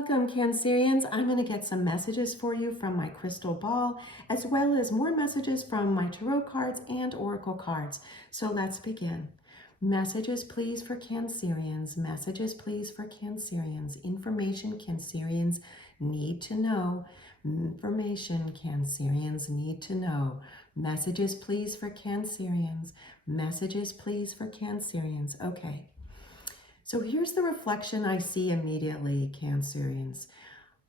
Welcome, Cancerians. I'm going to get some messages for you from my crystal ball, as well as more messages from my tarot cards and oracle cards. So let's begin. Messages, please, for Cancerians. Messages, please, for Cancerians. Information Cancerians need to know. Information Cancerians need to know. Messages, please, for Cancerians. Messages, please, for Cancerians. Okay. So here's the reflection I see immediately, Cancerians.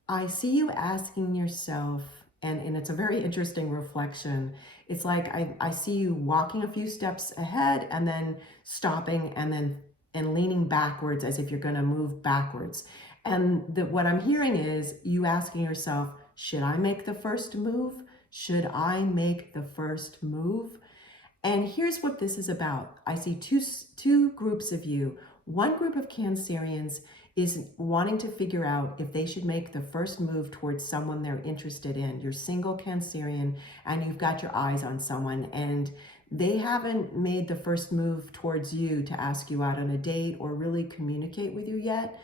I see you asking yourself, and it's a very interesting reflection. It's like I see you walking a few steps ahead and then stopping and leaning backwards as if you're going to move backwards. And what I'm hearing is you asking yourself, should I make the first move? Should I make the first move? And here's what this is about. I see two groups of you. One group of Cancerians is wanting to figure out if they should make the first move towards someone they're interested in. You're single Cancerian and you've got your eyes on someone and they haven't made the first move towards you to ask you out on a date or really communicate with you yet.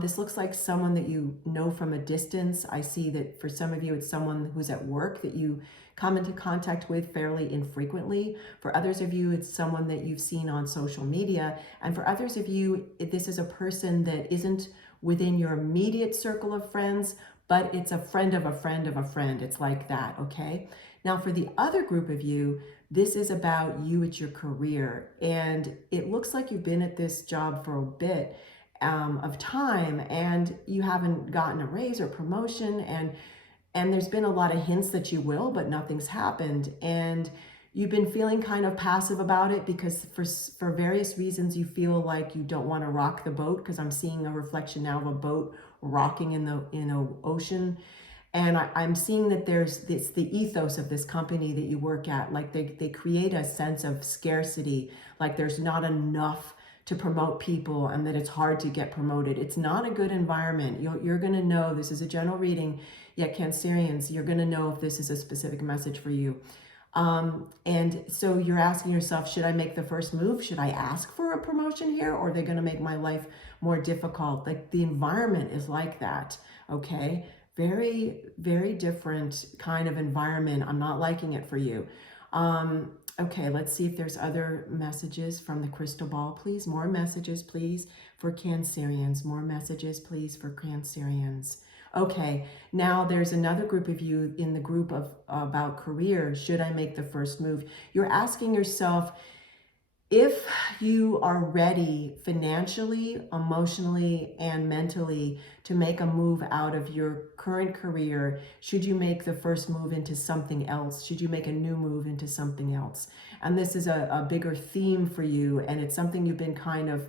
This looks like someone that you know from a distance. I see that for some of you, it's someone who's at work that you come into contact with fairly infrequently. For others of you, it's someone that you've seen on social media. And for others of you, this is a person that isn't within your immediate circle of friends, but it's a friend of a friend of a friend. It's like that, okay? Now, for the other group of you, this is about you at your career. And it looks like you've been at this job for a bit of time and you haven't gotten a raise or promotion, and there's been a lot of hints that you will, but nothing's happened, and you've been feeling kind of passive about it because for various reasons you feel like you don't want to rock the boat, because I'm seeing a reflection now of a boat rocking in the ocean. And I'm seeing that it's the ethos of this company that you work at. Like they create a sense of scarcity, like there's not enough to promote people and that it's hard to get promoted. It's not a good environment. You're going to know, this is a general reading, yet Cancerians, you're going to know if this is a specific message for you. And so you're asking yourself, should I make the first move? Should I ask for a promotion here? Or are they going to make my life more difficult? Like the environment is like that, okay? Very, very different kind of environment. I'm not liking it for you. Okay, let's see if there's other messages from the crystal ball, please. More messages, please, for Cancerians. More messages, please, for Cancerians. Okay, now there's another group of you in the group of about career. Should I make the first move? You're asking yourself if you are ready financially, emotionally, and mentally to make a move out of your current career. Say you make the first move into something else? Should you make a new move into something else? And this is a bigger theme for you, and it's something you've been kind of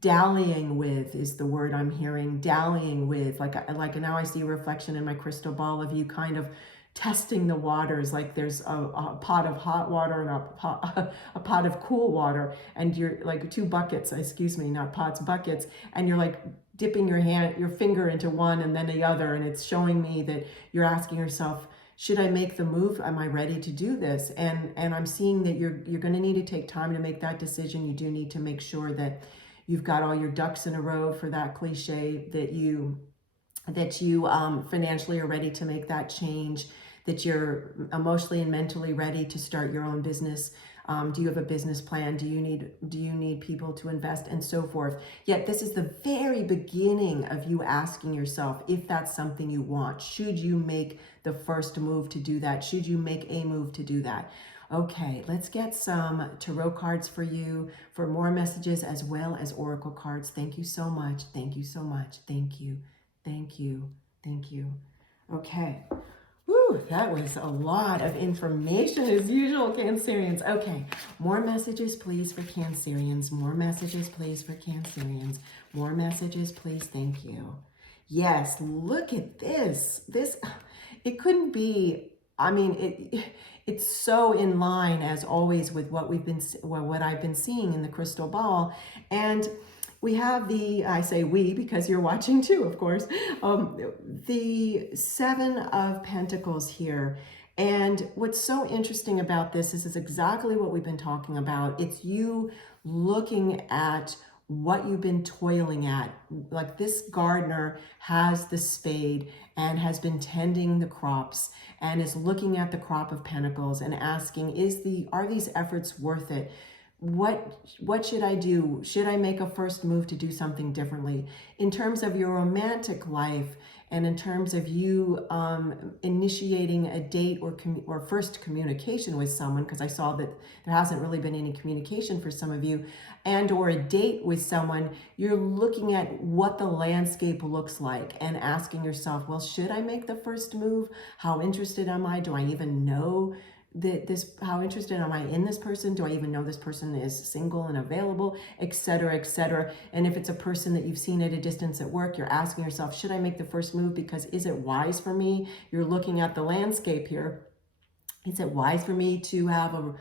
dallying with is the word I'm hearing. Dallying with, like now I see a reflection in my crystal ball of you kind of testing the waters, like there's a pot of hot water and a pot of cool water, and you're like two buckets, excuse me, not pots, buckets, and you're like dipping your finger into one and then the other, and it's showing me that you're asking yourself, should I make the move? Am I ready to do this? And I'm seeing that you're going to need to take time to make that decision. You do need to make sure that you've got all your ducks in a row, for that cliche, that you financially are ready to make that change, that you're emotionally and mentally ready to start your own business. Do you have a business plan? Do you need people to invest, and so forth? Yet this is the very beginning of you asking yourself if that's something you want. Should you make the first move to do that? Should you make a move to do that? Okay, let's get some tarot cards for you for more messages as well as oracle cards. Thank you so much. Thank you so much. Thank you. Thank you. Thank you. Okay. Whew, that was a lot of information as usual, Cancerians. Okay, more messages, please, for Cancerians. More messages, please, for Cancerians. More messages, please. Thank you. Yes, look at this. It couldn't be, I mean, it's so in line, as always, with what I've been seeing in the crystal ball. And we have I say we because you're watching too, of course, the Seven of Pentacles here. And what's so interesting about this is exactly what we've been talking about. It's you looking at what you've been toiling at. Like this gardener has the spade and has been tending the crops and is looking at the crop of pentacles and asking, are these efforts worth it? What should I do? Should I make a first move to do something differently? In terms of your romantic life and in terms of you initiating a date or first communication with someone, because I saw that there hasn't really been any communication for some of you, and or a date with someone, you're looking at what the landscape looks like and asking yourself, well, should I make the first move? How interested am I? Do I even know how interested am I in this person? Do I even know this person is single and available, etc., etc.? And if it's a person that you've seen at a distance at work, you're asking yourself, should I make the first move because is it wise for me? You're looking at the landscape here. Is it wise for me to have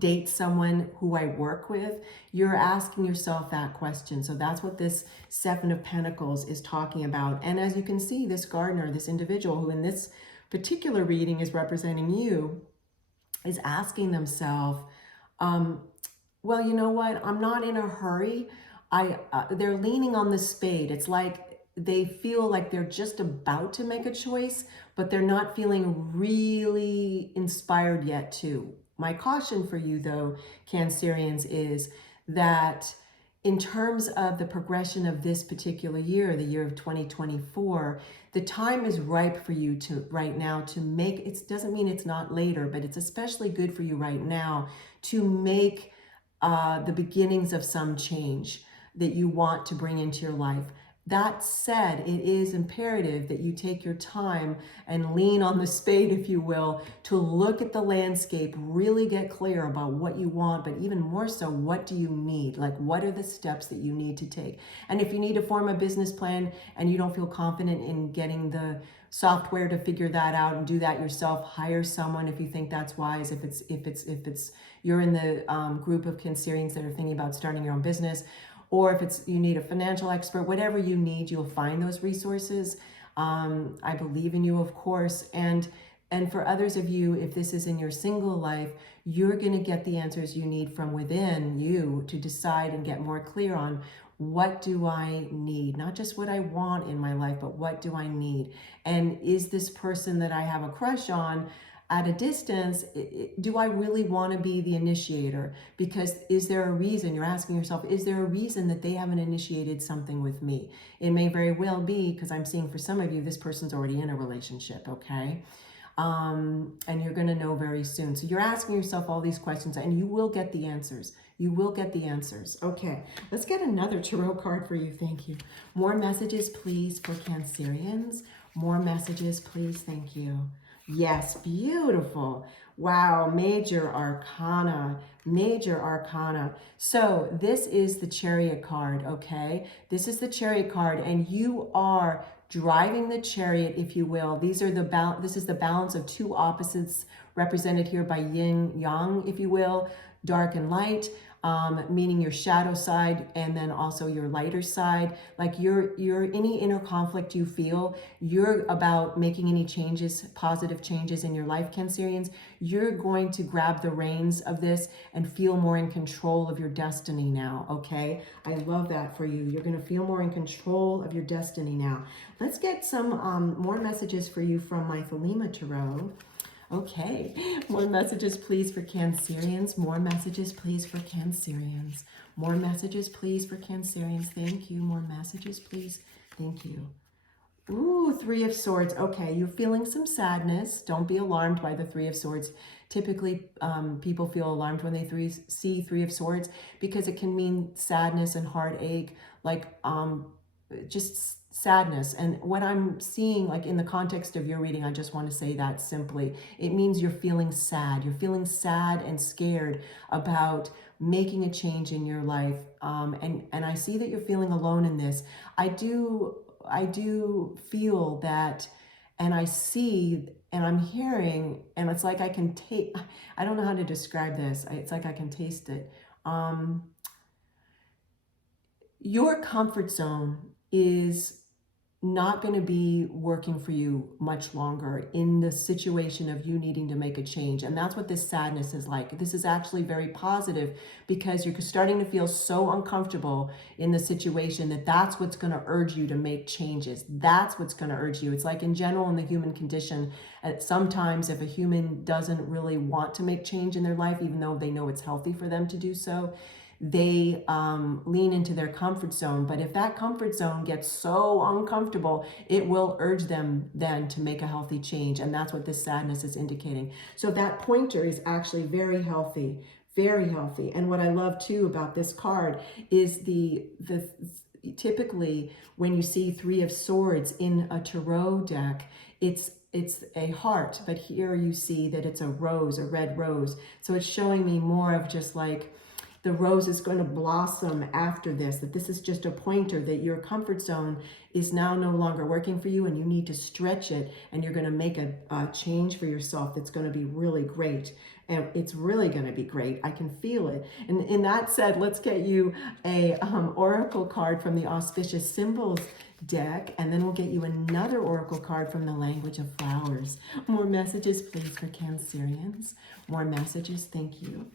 date someone who I work with? You're asking yourself that question. So that's what this Seven of Pentacles is talking about. And as you can see, this gardener, this individual who in this particular reading is representing you, is asking themselves, well, you know what? I'm not in a hurry. They're leaning on the spade. It's like they feel like they're just about to make a choice, but they're not feeling really inspired yet to. My caution for you, though, Cancerians, is that in terms of the progression of this particular year, the year of 2024, the time is ripe for you to right now to make, it doesn't mean it's not later, but it's especially good for you right now to make the beginnings of some change that you want to bring into your life. That said, it is imperative that you take your time and lean on the spade, if you will, to look at the landscape, really get clear about what you want, but even more so, what do you need? Like, what are the steps that you need to take? And if you need to form a business plan and you don't feel confident in getting the software to figure that out and do that yourself, hire someone if you think that's wise. If it's you're in the group of Cancerians that are thinking about starting your own business, or if it's you need a financial expert, whatever you need, you'll find those resources. I believe in you, of course. And for others of you, if this is in your single life, you're going to get the answers you need from within you to decide and get more clear on what do I need? Not just what I want in my life, but what do I need? And is this person that I have a crush on at a distance, do I really want to be the initiator? Because is there a reason, you're asking yourself, is there a reason that they haven't initiated something with me? It may very well be, because I'm seeing for some of you, this person's already in a relationship, okay? And you're going to know very soon. So you're asking yourself all these questions and you will get the answers. You will get the answers. Okay, let's get another tarot card for you. Thank you. More messages, please, for Cancerians. More messages, please. Thank you. Yes, beautiful. Wow, major arcana, major arcana. So this is the Chariot card, okay? This is the Chariot card, and you are driving the chariot, if you will. This is the balance of two opposites represented here by yin, yang, if you will, dark and light. Meaning your shadow side and then also your lighter side. Like you're any inner conflict you feel, you're about making any changes, positive changes in your life, Cancerians. You're going to grab the reins of this and feel more in control of your destiny now, okay? I love that for you. You're going to feel more in control of your destiny now. Let's get some more messages for you from my Thelema Tarot. Okay, more messages, please, for Cancerians. More messages, please, for Cancerians. More messages, please, for Cancerians. Thank you. More messages, please. Thank you. Ooh, Three of Swords. Okay, you're feeling some sadness. Don't be alarmed by the Three of Swords. Typically, people feel alarmed when they see Three of Swords because it can mean sadness and heartache, like just sadness. And what I'm seeing, like in the context of your reading, I just want to say that simply. It means you're feeling sad. You're feeling sad and scared about making a change in your life. And I see that you're feeling alone in this. I do feel that, and I see, and I'm hearing, and it's like I can take, I don't know how to describe this. It's like I can taste it. Your comfort zone is not going to be working for you much longer in the situation of you needing to make a change. And that's what this sadness is like. This is actually very positive because you're starting to feel so uncomfortable in the situation that that's what's going to urge you to make changes. That's what's going to urge you. It's like in general in the human condition, sometimes if a human doesn't really want to make change in their life, even though they know it's healthy for them to do so, they lean into their comfort zone. But if that comfort zone gets so uncomfortable, it will urge them then to make a healthy change. And that's what this sadness is indicating. So that pointer is actually very healthy, very healthy. And what I love too about this card is the typically when you see Three of Swords in a tarot deck, it's a heart, but here you see that it's a rose, a red rose. So it's showing me more of just like, the rose is going to blossom after this, that this is just a pointer that your comfort zone is now no longer working for you and you need to stretch it, and you're going to make a change for yourself that's going to be really great. And it's really going to be great. I can feel it. And in that said, let's get you a oracle card from the Auspicious Symbols deck, and then we'll get you another oracle card from the Language of Flowers. More messages, please, for Cancerians. More messages. Thank you.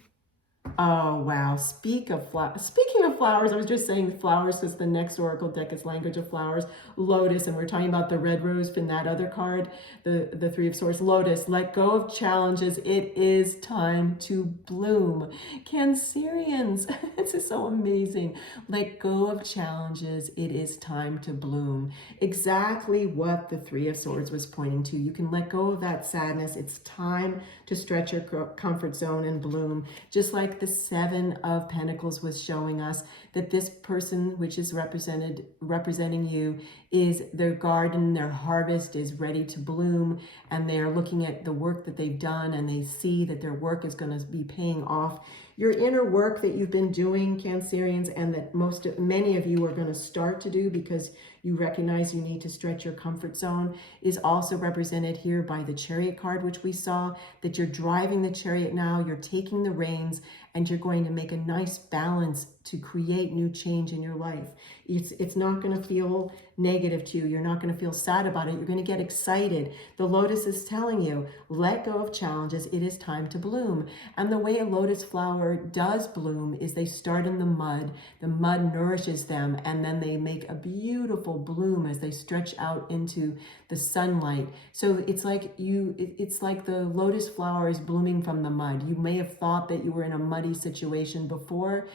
Oh, wow. Speaking of flowers, I was just saying flowers because the next oracle deck is Language of Flowers, Lotus, and we're talking about the red rose in that other card, the Three of Swords. Lotus, let go of challenges. It is time to bloom. Cancerians, this is so amazing. Let go of challenges. It is time to bloom. Exactly what the Three of Swords was pointing to. You can let go of that sadness. It's time to stretch your comfort zone and bloom. Just like the Seven of Pentacles was showing us that this person, which is representing you, is their garden, their harvest is ready to bloom, and they're looking at the work that they've done, and they see that their work is going to be paying off. Your inner work that you've been doing, Cancerians, and that many of you are going to start to do because you recognize you need to stretch your comfort zone, is also represented here by the Chariot card, which we saw, that you're driving the chariot now, you're taking the reins, and you're going to make a nice balance to create new change in your life. It's not going to feel negative to you. You're not going to feel sad about it. You're going to get excited. The lotus is telling you, let go of challenges. It is time to bloom. And the way a lotus flower does bloom is they start in the mud. The mud nourishes them, and then they make a beautiful bloom as they stretch out into the sunlight. So it's like the lotus flower is blooming from the mud. You may have thought that you were in a muddy situation before,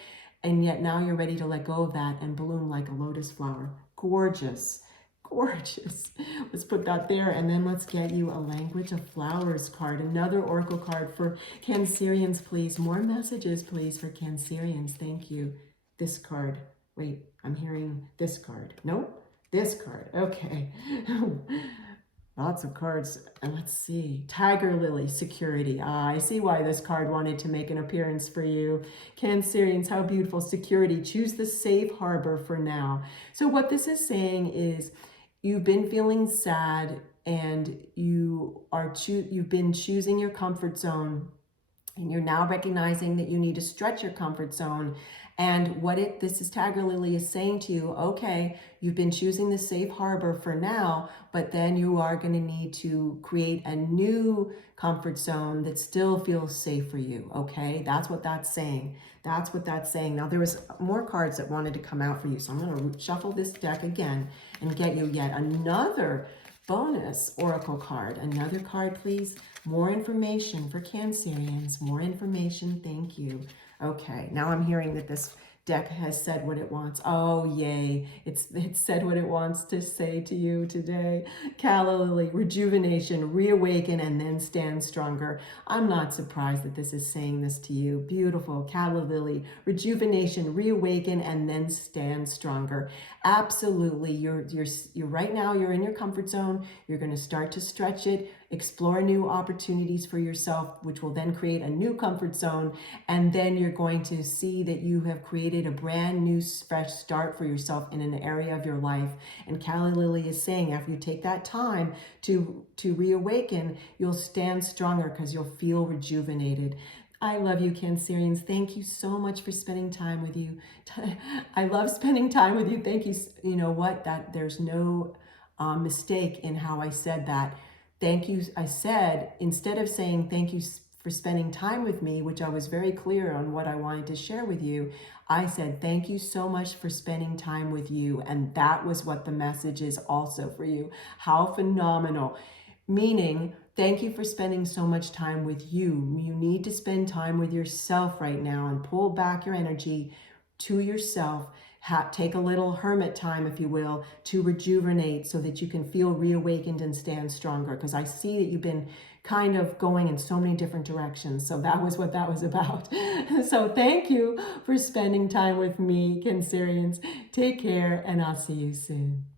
and yet now you're ready to let go of that and bloom like a lotus flower. Gorgeous, gorgeous. Let's put that there, and then let's get you a Language of Flowers card, another oracle card for Cancerians, please. More messages, please, for Cancerians. Thank you. This card. Wait, I'm hearing this card. Nope, this card. Okay. Lots of cards. And let's see. Tiger Lily, security. I see why this card wanted to make an appearance for you. Cancerians, how beautiful. Security. Choose the safe harbor for now. So what this is saying is you've been feeling sad, and you've been choosing your comfort zone, and you're now recognizing that you need to stretch your comfort zone. And this is Tiger Lily is saying to you, okay, you've been choosing the safe harbor for now, but then you are going to need to create a new comfort zone that still feels safe for you, okay? That's what that's saying. That's what that's saying. Now, there was more cards that wanted to come out for you, so I'm going to shuffle this deck again and get you yet another bonus oracle card. Another card, please. More information for Cancerians. More information. Thank you. Okay, now I'm hearing that this deck has said what it wants. Oh, yay. It's said what it wants to say to you today. Calla Lily, rejuvenation, reawaken, and then stand stronger. I'm not surprised that this is saying this to you. Beautiful. Calla Lily, rejuvenation, reawaken, and then stand stronger. Absolutely. You're right now, you're in your comfort zone. You're going to start to stretch it, explore new opportunities for yourself, which will then create a new comfort zone. And then you're going to see that you have created a brand new, fresh start for yourself in an area of your life. And Calla Lily is saying, after you take that time to reawaken, you'll stand stronger because you'll feel rejuvenated. I love you, Cancerians. Thank you so much for spending time with you. I love spending time with you. Thank you. You know what? There's no mistake in how I said that. Thank you. I said, instead of saying thank you for spending time with me, which I was very clear on what I wanted to share with you, I said, thank you so much for spending time with you. And that was what the message is also for you. How phenomenal. Meaning, thank you for spending so much time with you. You need to spend time with yourself right now and pull back your energy to yourself. Take a little hermit time, if you will, to rejuvenate so that you can feel reawakened and stand stronger. Because I see that you've been kind of going in so many different directions. So that was what that was about. So thank you for spending time with me, Cancerians. Take care, and I'll see you soon.